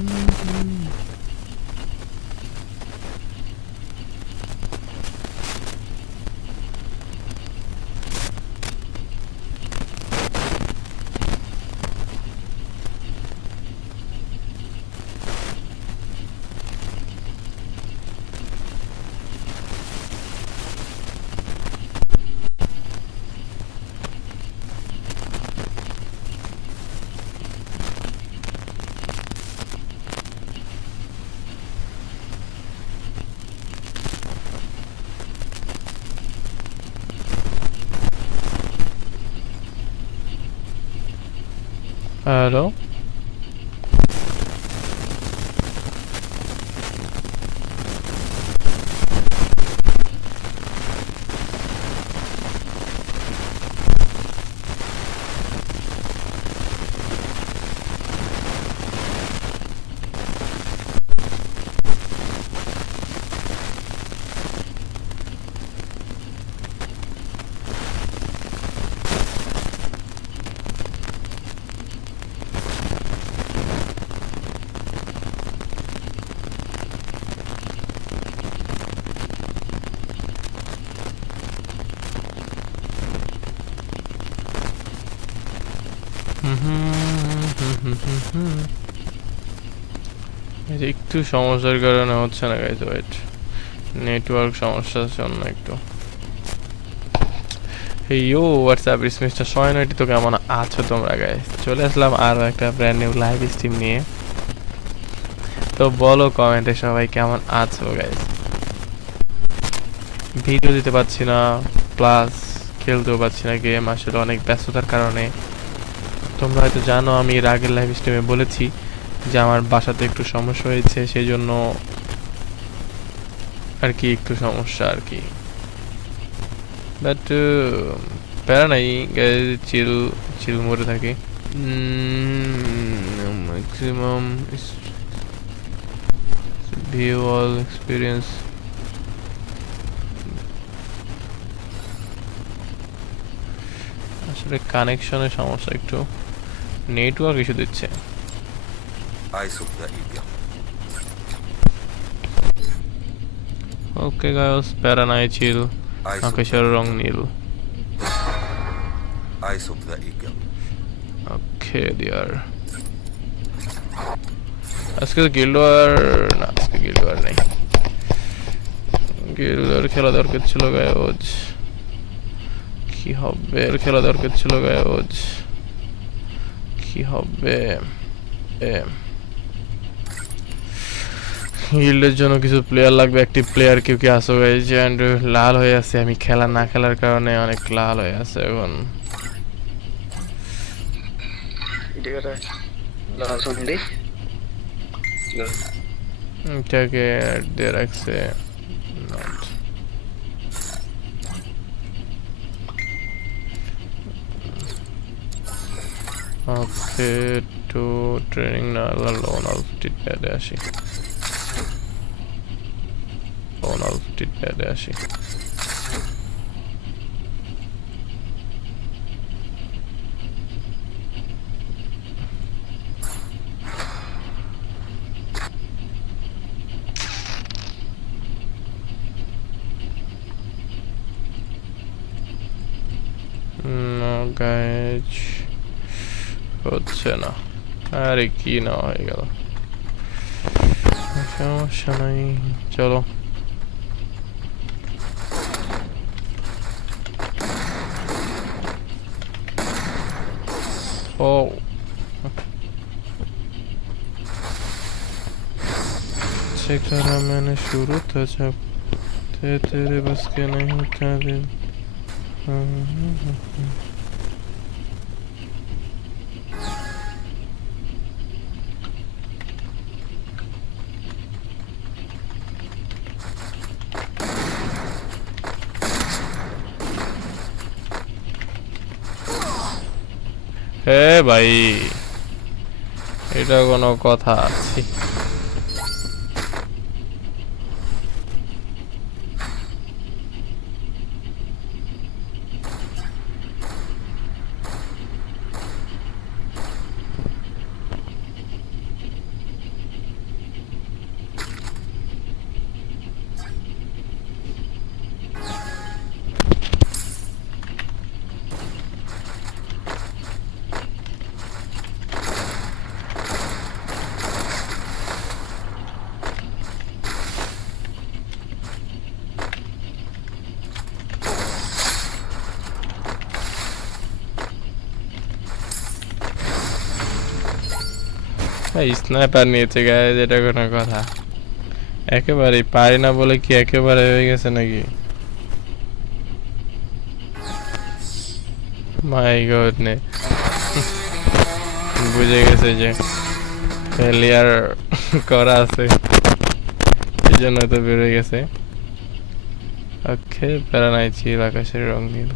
Mm-hmm. Hello এটা একটু সমস্যার কারণে হচ্ছে না গাইজ ওয়েট নেটওয়ার্ক সমস্যার জন্য একটু। ইউ হোয়াটসঅ্যাপ তো কেমন আছো তোমরা গাইজ চলে আসলাম আরও একটা ব্র্যান্ড নিউ লাইভ স্ট্রিম নিয়ে। তো বলো কমেন্টে সবাই কেমন আছো গাইজ ভিডিও দিতে পারছি না প্লাস খেলতেও পারছি না গেম আসলে অনেক ব্যস্ততার কারণে। তোমরা হয়তো জানো, আমি এর আগের লাইভ স্ট্রিমে বলেছি যে আমার বাসাতে একটু সমস্যা হয়েছে সেই জন্য আর কি একটু সমস্যা আর কি। বাট প্যারা নাই চিল চিল মরে থাকি। ম্যাক্সিমাম ভিউ অল এক্সপিরিয়েন্স আসলে কানেকশনের সমস্যা একটু নেটওয়ার্ক ইস্যু দিচ্ছে। Eyes of আকাশের the রং নীল Eyes of the eagle. Okay dear আজকে গিল্ড ওয়ার না আজকে গিল্ড ওয়ার নেই গিল্ড ওয়ার খেলা দরকার ছিল গায়জ কি হবে এর খেলা দরকার ছিল গায়জ কি হবে এ গিল্ডের জন্য কিছু প্লেয়ার লাগবে একটি প্লেয়ার কেউ কি আসো গাইজ অ্যান্ড লাল হয়ে আছে আমি খেলা না খেলার কারণে অনেক লাল হয়ে আছে এখন। এটাকে দিয়ে রাখছে ওকে টু ট্রেনিং না লোন অফ ডিট আসি লোন আউটফিট প্যাডে আসি guys. হচ্ছে না আরে কি না হয়ে গেল সমস্যা নাই চলো ও करा मैंने शुरू था जब ते तेरे बस के नहीं था दिल হে ভাই এটা কোনো কথা আছে স্নাইপার নিয়েছে গায়ে যেটা কোনো কথা। একেবারেই পারি না বলে কি একেবারে হয়ে গেছে নাকি? মাই গড নে। বুঝে গেছে যে ফেলিয়ার করা আছে। এই জন্য তো বেরোয় গেছে। ওকে প্যারা নাই চিল আকাশের রং নীল।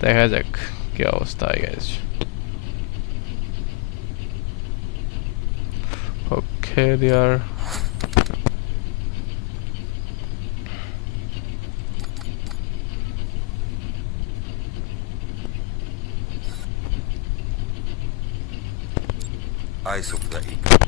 দেখা যাক কি অবস্থা হয়ে গেছে okay they are eyes of the eagle.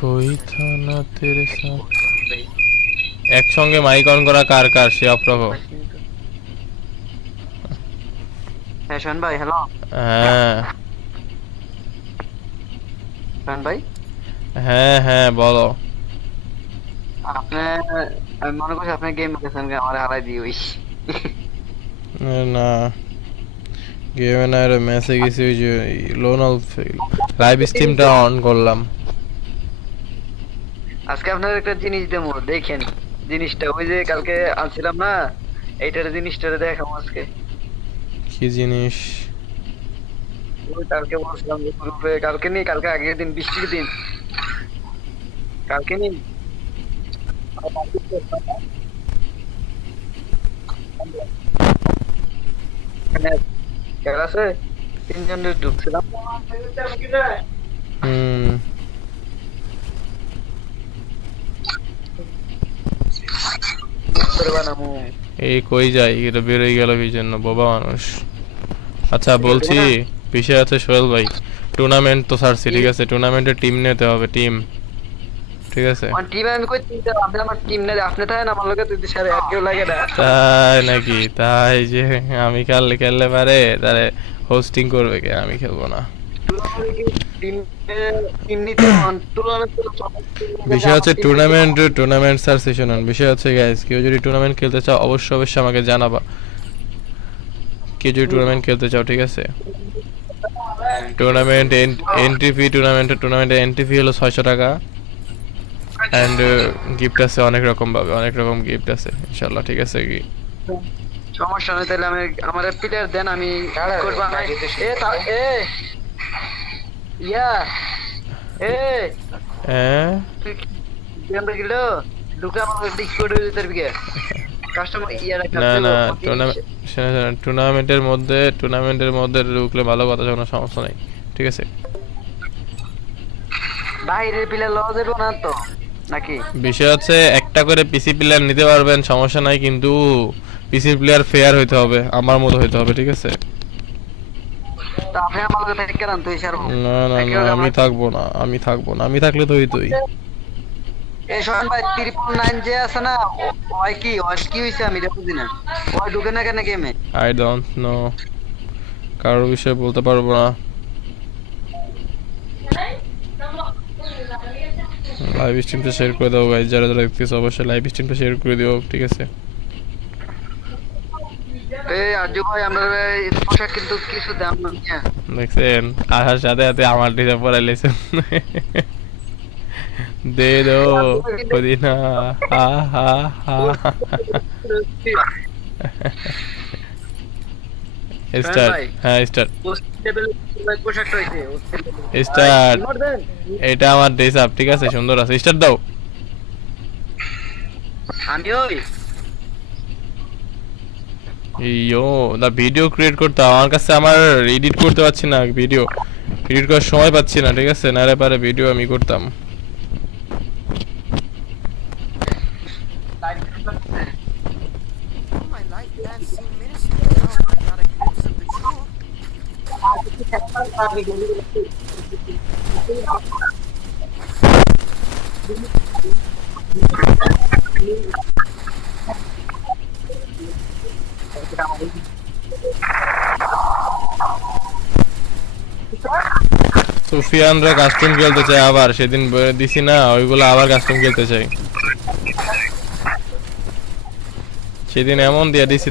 कोई था ना तेरे साथ একসঙ্গে মাইক অন করা কার কার? সে অপ্রভ হ্যাঁ শোন ভাই হ্যালো হ্যাঁ। শোন ভাই? হ্যাঁ হ্যাঁ বলো। আপনি মনে করছি আপনি গেম খেলছেন আমার হারাই ওই। না। গেমে না এর ম্যাচে গেছি ওই যে লোনাল লাইভ স্ট্রিমটা অন করলাম। আজকে আপনার একটা জিনিস দেবো দেখেন। জিনিসটা ওই যে কালকে আনছিলাম না এইটার জিনিসটা দেখাবো আজকে। কি জিনিস? ওই কালকে বলছিলাম যে গ্রুপে কালকে নেই কালকে আগের দিন বৃষ্টির দিন। কালকে নেই। এখানে খেলা আছে? তিনজন ঢুকছিলাম। হুম করে বানাবো এই কই যাই এটা বেরোয় গেল কি জন্য বোবা মানুষ। আচ্ছা বলছি বিষয় আছে সোহেল ভাই। টুর্নামেন্ট তো ছাড়ছি ঠিক আছে? টুর্নামেন্টে টিম নিতে হবে টিম ঠিক আছে? আমার টিম আমি কই আপনি আমার টিম না আপনি থাকেন আমার লোকে তুই সারে আর কেউ লাগে না তাই নাকি? তাই যে আমি খেললে খেললে পারে তাহলে হোস্টিং করবে কে? আমি খেলব না। টুর্নামেন্ট বিষয় হচ্ছে tournament tournament sir session on বিষয় হচ্ছে গাইস কেউ যদি টুর্নামেন্ট খেলতে চাও অবশ্যই অবশ্যই আমাকে জানাবা। কেউ যদি টুর্নামেন্ট খেলতে চাও ঠিক আছে? টুর্নামেন্ট এন্ট্রি ফি টুর্নামেন্টের টুর্নামেন্টের এন্ট্রি ফি হলো ছয়শো টাকা। অ্যান্ড গিফট আছে অনেক রকম ভাবে অনেক রকম গিফট আছে ইনশাল্লাহ ঠিক আছে কি? সমস্যা নেই তাহলে আমি আমার প্লেয়ার দেন আমি করব এ এ! না না টুর্নামেন্ট টুর্নামেন্টের মধ্যে টুর্নামেন্টের মধ্যে ঢুকলে ভালো কথা কোনো সমস্যা নেই ঠিক আছে বাইরের প্লেয়ার লওয়া যাবে না তো নাকি বিষয় হচ্ছে একটা করে পিসি প্লেয়ার নিতে পারবেন সমস্যা নাই কিন্তু পিসি প্লেয়ার ফেয়ার হইতে হবে আমার মতো হইতে হবে ঠিক আছে না না না আমি থাকব না আমি থাকব না আমি থাকলে তো হইতোই। এই শোন ভাই ত্রিপুল নাইন যে আছে না ওই কি ওই কি হইছে আমি এটা বুঝি না। ওই ঢুকে না কেন গেমে আই ডোন্ট নো কারোর বিষয়ে বলতে পারব না। লাইভ স্ট্রিমটা শেয়ার করে দাও গাইজ যারা যারা দেখতেছো অবশ্যই লাইভ স্ট্রিমটা শেয়ার করে দিও ঠিক আছে? এই আজু ভাই আমরা পোশাক কিন্তু কিছু দাম না। দেখছেন আসার সাথে সাথে আমার ডিজে পরে লেছেন দে দো পুদিনা হা হা হা। স্টার্ট হ্যাঁ স্টার্ট। স্টার্ট। এটা আমার ড্রেস আপ ঠিক আছে সুন্দর আছে। স্টার্ট দাও। আমি ওই। ইয়ো দা ভিডিও ক্রিয়েট করতে, আমার কাছে আমার এডিট করতে পারছি না ভিডিও এডিট করার সময় পাচ্ছি না, ঠিক আছে? নারে পারে ভিডিও আমি করতাম। সুফিয়ানরা কাস্টম খেলতে চায় আবার, সেদিন দিছি না, ওইগুলো আবার কাস্টম খেলতে চাই সেদিন এমন দিয়ে দিছি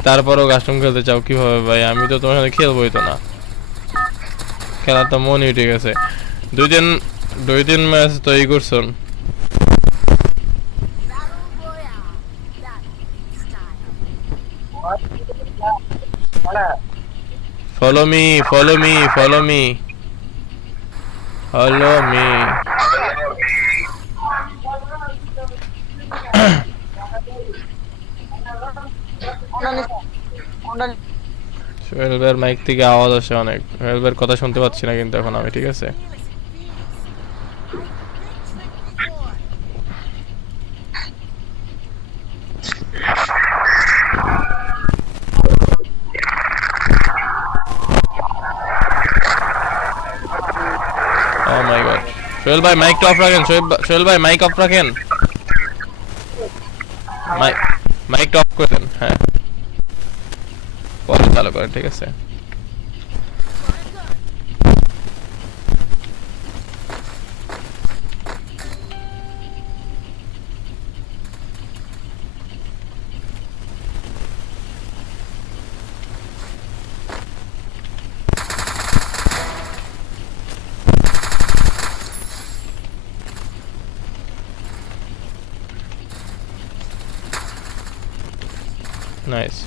কাস্টম খেলতে চাও কীভাবে ভাই আমি তো তোমার সাথে খেলবোই তো না খেলা তো মনই উঠে গেছে দুই দিন দুই দিন ম্যাচ তৈরি করছুন Battle Royale. Battle style. Follow me follow me Sohel ভাইয়ের মাইক থেকে আওয়াজ আসে অনেক। সোহেল ভাইয়ের কথা শুনতে পাচ্ছি না কিন্তু এখন আমি ঠিক আছে ও মাই গড সোহেল ভাই মাইক অফ রাখেন সোহেল ভাই- মাইক অফ রাখেন? মাইক মাইক অফ করে দেন হ্যাঁ। পরে চালু করেন ঠিক আছে। নাইস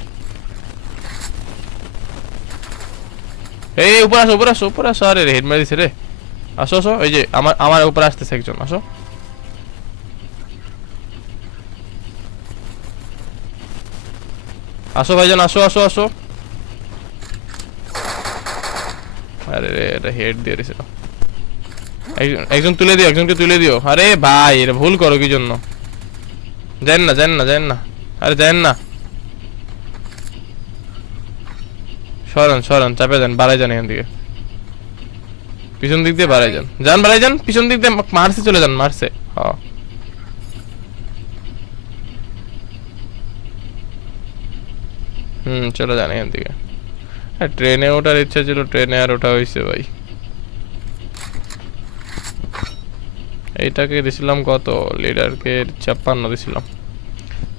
এই উপর আসো উপর আসো উপর আসো। আরে হেড মেরে দিছে রে। আসো আসো। এই যে, আমার আমার উপর আসতেছে একজন, আসো। আসো ভাইজান, আসো আসো আসো। আরে রে, এটা হেড দিয়ে দিছে। একজন তুলে দিও, একজনকে তুলে দিও। আরে ভাই, এটা ভুল করো কি জন্য জানেন না জানেন না জানেন না। আরে জানেন না। সরান সরান, চাপে যান বাড়াই যান এখান থেকে। পিছন দিক দিয়ে বাড়াই যান। যান, বাড়াই যান, পিছন দিক দিয়ে মারসে চলে যান মারসে হ হুম, চলে যান এখান থেকে। হ্যাঁ ট্রেনে ওঠার ইচ্ছা ছিল, ট্রেনে আর ওঠা হয়েছে ভাই। এইটাকে দিছিলাম কত? লিডারকে ছাপ্পান্ন দিছিলাম।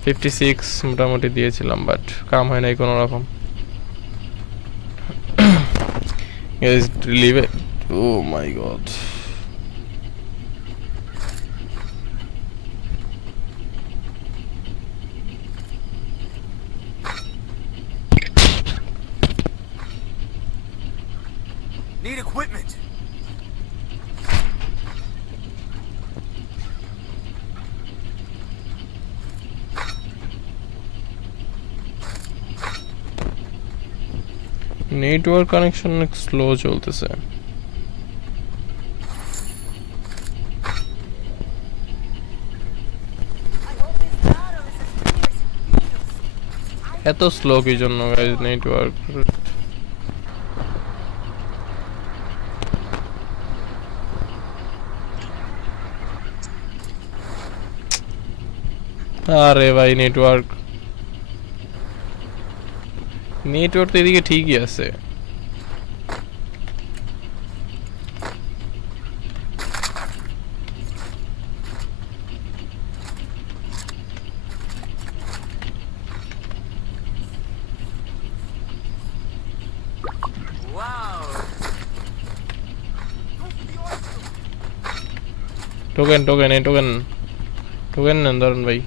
ফিফটি সিক্স মোটামুটি দিয়েছিলাম বাট কাম হয় নাই কোনো রকম You guys, leave it. Oh my god. Network connection অনেক স্লো চলতেছে. এত স্লো কি জন্য গাইজ নেটওয়ার্ক আরে ভাই নেটওয়ার্ক নেটওয়ার্ক তো এদিকে ঠিকই আছে Wow. টোকেন টোকেন এই টোকেন টোকেন নেন ধরুন ভাই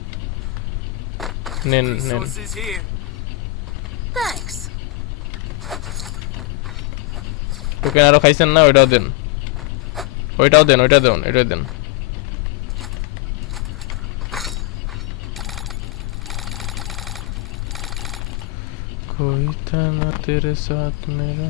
টোকেন আরো খাইছেন না ওইটাও দেন ওইটাও দেন ওইটা দেন ওইটা দেন कोई था ना तेरे साथ मेरा